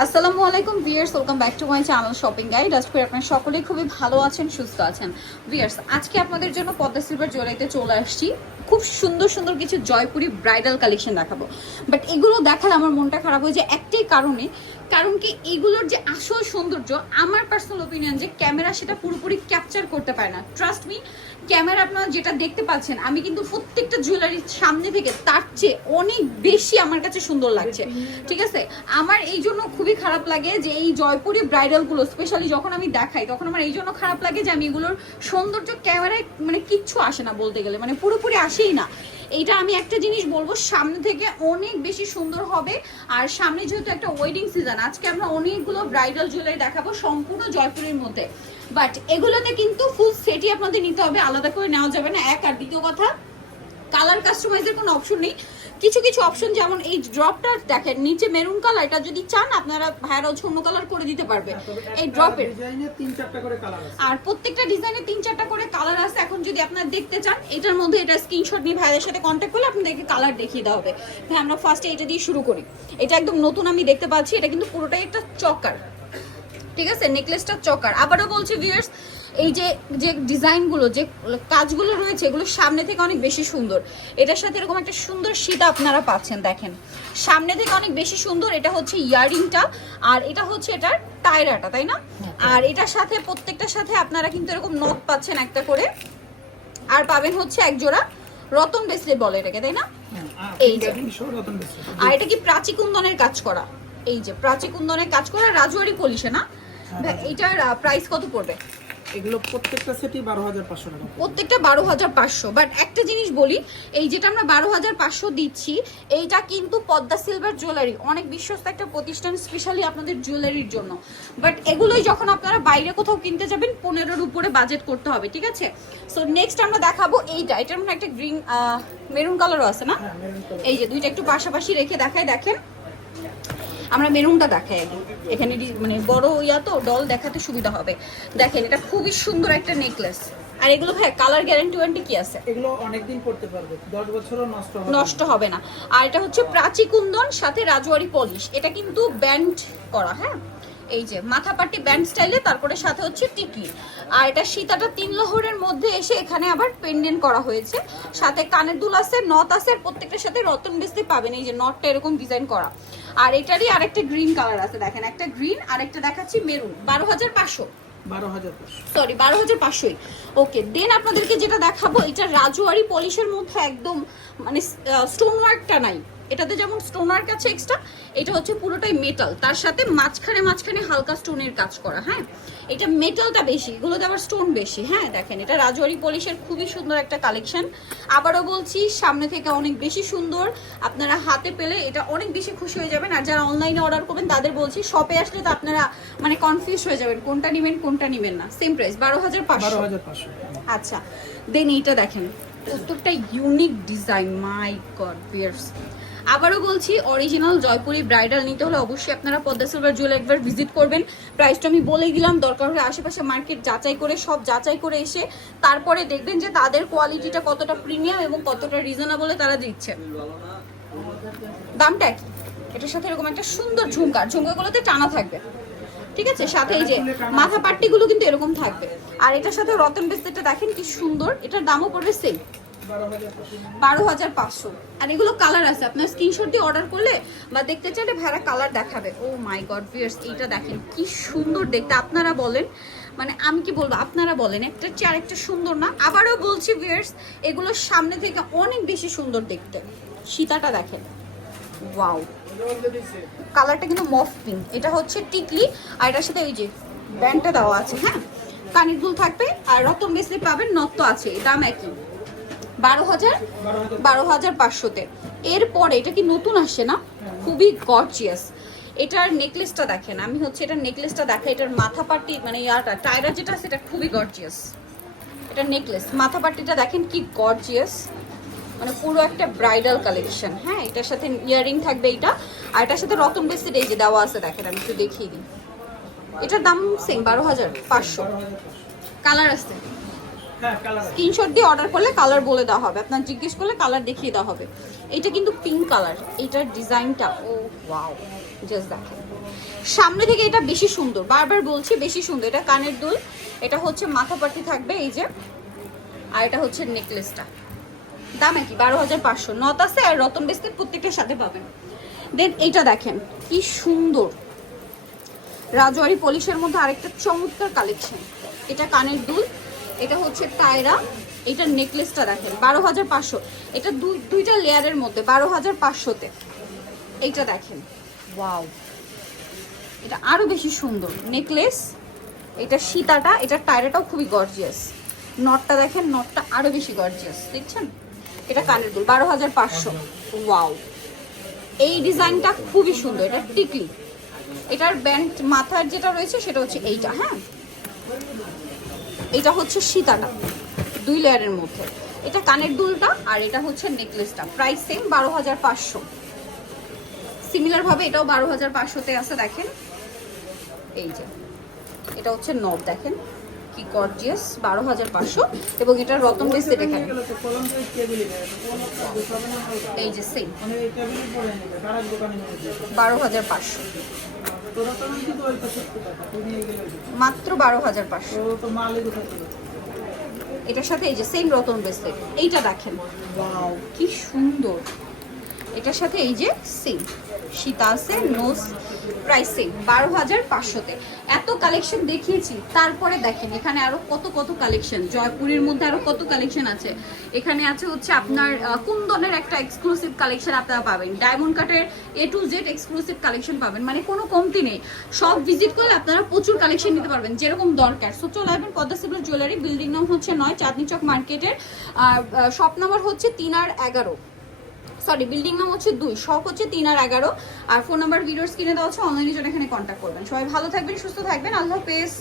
আসসালামু আলাইকুম viewers welcome back to my channel shopping guide আজকে আপনারা সকলেই খুবই ভালো আছেন, সুস্থ আছেন। ভিয়ার্স আজকে আপনাদের জন্য পদ্মা সিলভার জুয়েলারিতে চলে আসছি। খুব সুন্দর সুন্দর কিছু জয়পুরি ব্রাইডাল কালেকশন দেখাবো। বাট এগুলো দেখার আমার মনটা খারাপ হয়ে যে একটাই কারণে কারণ কি, এগুলোর যে আসল সৌন্দর্য, আমার পার্সোনাল ওপিনিয়ন যে ক্যামেরা সেটা পুরোপুরি ক্যাপচার করতে পারে না। ট্রাস্ট মি ক্যামেরা আপনারা যেটা দেখতে পাচ্ছেন, আমি কিন্তু প্রত্যেকটা জুয়েলারির সামনে থেকে তার চেয়ে অনেক বেশি আমার কাছে সুন্দর লাগছে। ঠিক আছে? আমার এই জন্য খুবই খারাপ লাগে যে এই জয়পুরি ব্রাইডালগুলো স্পেশালি যখন আমি দেখাই, তখন আমার এই জন্য খারাপ লাগে যে আমি এগুলোর সৌন্দর্য ক্যামেরায় মানে কিচ্ছু আসে না বলতে গেলে মানে পুরোপুরি আসেই না। এইটা আমি একটা জিনিস বলব, সামনে থেকে অনেক বেশি সুন্দর হবে। আর সামনে যেহেতু একটা ওয়েডিং সিজন আজকে আমরা অনেকগুলো ব্রাইডাল জুয়েলারি দেখাবো সম্পূর্ণ জয়পুরের মধ্যে। বাট এগুলোতে কিন্তু ফুল সেটই আপনাদের নিতে হবে, আলাদা করে নেওয়া যাবে না। এক আর দ্বিতীয় কথা কালার কাস্টমাইজের কোনো অপশন নেই। কিছু কিছু অপশন যেমন এই ড্রপটার দেখেন নিচে মেরুন কালার এটা যদি চান আপনারা ভাইয়ারা অন্য কালার করে দিতে পারবে এই ড্রপের ডিজাইনে তিন চারটা করে কালার আছে। আর প্রত্যেকটা ডিজাইনে তিন চারটা করে কালার আছে। এখন যদি আপনারা দেখতে চান এটার মধ্যে এটা স্ক্রিনশট নিয়ে ভাইদের সাথে কন্ট্যাক্ট করলে আপনাদেরকে কালার দেখিয়ে দেওয়া হবে। ভাই আমরা ফার্স্টে এটা দিয়ে শুরু করি। এটা একদম নতুন আমি দেখতে পাচ্ছি এটা কিন্তু পুরোটাই একটা চকার। ঠিক আছে নেকলেসটা চকার। আবারও বলছি ভিয়ার্স এই যে যে ডিজাইনগুলো যে কাজগুলো রয়েছে এগুলো সামনে থেকে অনেক বেশি সুন্দর। এটার সাথে এরকম একটা সুন্দর সীতা আপনারা পাচ্ছেন দেখেন। সামনে থেকে অনেক বেশি সুন্দর এটা হচ্ছে ইয়ারিংটা আর এটা হচ্ছে এটার টায়রাটা তাই না? আর এটার সাথে প্রত্যেকটার সাথে আপনারা কিন্তু এরকম নখ পাচ্ছেন একটা করে। আর পাবেন হচ্ছে এক জোড়া রতন ব্রেসলেট বলে এটাকে তাই না? এই যে। আর এটা কি প্রাচী কুন্দনের কাজ করা? এই যে প্রাচী কুন্দনের কাজ করা রাজুয়ারি পলিশে না? ভাই, এইটার প্রাইস কত পড়বে? এগুলো প্রত্যেকটা সেটই বারো হাজার পাঁচশো টাকা। প্রত্যেকটা বারো হাজার পাঁচশো। বাট একটা জিনিস বলি এই যেটা আমরা বারো হাজার পাঁচশো দিচ্ছি এইটা কিন্তু পদ্মা সিলভার জুয়েলারি অনেক বিশ্বস্ত একটা প্রতিষ্ঠান স্পেশালি আপনাদের জুয়েলারির জন্য। বাট এগুলোই যখন আপনারা বাইরে কোথাও কিনতে যাবেন পনেরোর উপরে বাজেট করতে হবে ঠিক আছে? সো নেক্সট আমরা দেখাবো এইটা। এটার মধ্যে একটা গ্রিন মেরুন কালারও আছে না? হ্যাঁ এই যে দুইটা একটু পাশাপাশি রেখে দেখাই দেখেন। আমরা মেরুনটা দেখাই আগে। এখানে মানে বড় ইয়া তো ডল দেখাতে সুবিধা হবে। দেখেন এটা খুবই সুন্দর একটা নেকলেস আর এগুলো ভাই কালার গ্যারান্টি ওয়ারেন্টি কি আছে? এগুলো অনেকদিন পড়তে পারবে। দশ বছরও নষ্ট হবে না। নষ্ট হবে না। আর এটা হচ্ছে প্রাচী কুন্দন সাথে রাজওয়ারি পলিশ এটা কিন্তু ব্যান্ড করা হ্যাঁ? এই যে মাথা পাটি ব্যান্ড স্টাইলে তারপরে সাথে হচ্ছে টিকি। আর এটা সীতাটা তিন লহরের মধ্যে এসে এখানে আবার পেন্ডেন্ট করা হয়েছে। সাথে কানের দুল আছে নথ আছে আর প্রত্যেকটার সাথে রতন বেসতে পাবেন। এই যে নটটা এরকম ডিজাইন করা। আর এটারই আরেকটা গ্রিন কালার আছে দেখেন। একটা গ্রিন আর একটা দেখাচ্ছি মেরুন বারো হাজার পাঁচশো। বারো হাজার পাঁচশো। সরি বারো হাজার পাঁচশোই। ওকে দেন আপনাদেরকে যেটা দেখাবো এটা রাজুয়ারি পলিশের মধ্যে একদম মানে স্টোন ওয়ার্কটা নাই। এটাতে যেমন স্টোন কাছে এক্সট্রা এটা হচ্ছে পুরোটাই মেটাল তার সাথে মাঝখানে মাঝখানে হালকা স্টোনের কাজ করা হ্যাঁ? এটা মেটালটা বেশি এগুলোতে আবার স্টোন বেশি হ্যাঁ? দেখেন এটা রাজওয়ারি পলিশের খুবই সুন্দর একটা কালেকশন আবারও বলছি সামনে থেকে অনেক বেশি সুন্দর। আপনারা হাতে পেলে এটা অনেক বেশি খুশি হয়ে যাবেন। আর যারা অনলাইনে অর্ডার করবেন তাদের বলছি শপে আসলে তো আপনারা মানে কনফিউজ হয়ে যাবেন কোনটা নেবেন কোনটা নেবেন না। সেম প্রাইস বারো হাজার পাঁচশো। হাজার পাঁচশো আচ্ছা দেন এইটা দেখেন প্রত্যেকটা unique design my god viewers আবারও বলছি অরিজিনাল জয়পুরি ব্রাইডাল নিতে হলে অবশ্যই আপনারা পদ্মা সিলভার জুয়েল একবার ভিজিট করবেন। প্রাইসটা আমি বলেই দিলাম, দরকার হলে আশেপাশে মার্কেট যাচাই করে, সব যাচাই করে এসে তারপরে দেখবেন যে তাদের কোয়ালিটিটা কতটা প্রিমিয়াম এবং কতটা রিজনেবলে তারা দিচ্ছে। দামটা কি এটার সাথে এরকম একটা সুন্দর ঝুমকা, ঝুমকাগুলোতে টানা থাকবে। ঠিক আছে? সাথে এই যে মাথা পাট্টিগুলো কিন্তু এরকম থাকবে। আর এটার সাথে রতন বেস্তেটটা দেখেন কি সুন্দর, এটার দামও পড়বে সেম বারো হাজার পাঁচশো। আর এগুলো কালার আছে। আপনার স্ক্রিনশট দিয়ে অর্ডার করলে বা দেখতে চাইলে ভেড়া কালার দেখাবে। ও মাই গড ভিয়ার্স এইটা দেখেন, কি সুন্দর দেখতে। আপনারা বলেন মানে আমি কি বলব, আপনারা বলেন, একটা চেয়ার একটা সুন্দর না? আবারও বলছি ভিয়ার্স এগুলোর সামনে থেকে অনেক বেশি সুন্দর দেখতে। সীতাটা দেখেন। ওয়াও কালারটা কিন্তু মফ পিঙ্ক এটা হচ্ছে টিকলি, আর এটার সাথে ওই যে ব্যান্ডটা দেওয়া আছে হ্যাঁ? কানের দুল থাকবে, আর রতন বেসলে পাবেন, নত্ত আছে, দাম একই। বারো হাজার বারো হাজার পাঁচশোতে। এরপরে এটা কি নতুন আসছে না? খুবই গর্জিয়াস এটার নেকলেসটা দেখেন। আমি হচ্ছে এটার নেকলেসটা দেখা, এটার মাথা পাট্টি মানে ইয়াটা টায়রা যেটা এটা খুবই গর্জিয়াস এটা নেকলেস মাথা পাট্টিটা দেখেন কি গর্জিয়াস মানে পুরো একটা ব্রাইডাল কালেকশন হ্যাঁ এটার সাথে ইয়ারিং থাকবে এটা আর এটার সাথে রতন বেসের এই যে দেওয়া আছে, দেখেন, আমি একটু দেখিয়ে দিই। এটার দাম সেম বারো হাজার পাঁচশো। কালার আছে। স্ক্রিনশট দিয়ে অর্ডার করলে কালার বলে দেওয়া হবে। আপনার জিজ্ঞেস করলে কালার দেখিয়ে দেওয়া হবে। এটা কিন্তু পিঙ্ক কালার এটার ডিজাইনটা ও ওয়াও জাস্ট দেখেন। সামনে থেকে এটা বেশি সুন্দর। বারবার বলছি বেশি সুন্দর। এটা কানের দুল। এটা হচ্ছে মাথা পাটি থাকবে এই যে। আর এটা হচ্ছে নেকলেসটা দাম একই, বারো হাজার পাঁচশো। নত আর রতন বিস্কিট প্রত্যেকটার সাথে পাবেন। দেন এইটা দেখেন, কি সুন্দর। রাজওয়ারি পলিশের মধ্যে আরেকটা চমৎকার কালেকশন এটা কানের দুল। এটা হচ্ছে টায়রা এটা নেকলেসটা দেখেন বারো হাজার পাঁচশো। এটা দুই দুইটা লেয়ারের মধ্যে বারো হাজার পাঁচশোতে। এইটা দেখেন। ওয়াও এটা আরও বেশি সুন্দর। নেকলেস এটা সীতাটা এটা টায়রাটাও খুবই গর্জিয়াস নটটা দেখেন নটটা আরও বেশি গর্জিয়াস দেখছেন? এটা কানের দুল বারো হাজার পাঁচশো। ওয়াও এই ডিজাইনটা খুবই সুন্দর এটা টিকলি। এটার ব্যান্ড মাথার যেটা রয়েছে সেটা হচ্ছে এইটা হ্যাঁ? এটা হচ্ছে সীতাটা, দুই লেয়ারের মধ্যে। এটা কানের দুলটা আর এটা হচ্ছে নেকলেসটা প্রাইস সেম বারো হাজার পাঁচশো। সিমিলার ভাবে এটাও বারো হাজার পাঁচশোতে আছে, দেখেন। এই যে, এটা হচ্ছে নব দেখেন। কি গর্জিয়াস বারো হাজার পাঁচশো। এবং এটা রতন বেস। এই যে সেম বারো হাজার পাঁচশো। মাত্র বারো হাজার পাঁচশো। এটার সাথে এই যে সেম রতন ব্রেসলেট এইটা দেখেন। কি সুন্দর। এটার সাথে এই যে সেম সীতা আছে নোজ প্রাইস বারো হাজার পাঁচশোতে। এত কালেকশন দেখিয়েছি, তারপরে দেখেন, এখানে আরও কত কত কালেকশন জয়পুরের মধ্যে আরও কত কালেকশন আছে। এখানে আছে হচ্ছে আপনার কুন্দনের একটা এক্সক্লুসিভ কালেকশন আপনারা পাবেন। ডায়মন্ড কাটের A to Z exclusive collection পাবেন। মানে কোনো কমতি নেই। সব ভিজিট করলে আপনারা প্রচুর কালেকশন নিতে পারবেন, যেরকম দরকার। সো চলে আসবেন পদ্মা সিভিল জুয়েলারি বিল্ডিং নাম হচ্ছে নয়, চাঁদনি চক মার্কেটের শপ নাম্বার হচ্ছে তিন আর এগারো। সরি বিল্ডিং নাম হচ্ছে দুই। শখ হচ্ছে তিন আর এগারো। আর ফোন নাম্বার ভিডিওর স্ক্রিনে দেওয়া হচ্ছে অনলাইনের জন্য এখানে কন্ট্যাক্ট করবেন। সবাই ভালো থাকবেন, সুস্থ থাকবেন। আল্লাহ হাফেজ।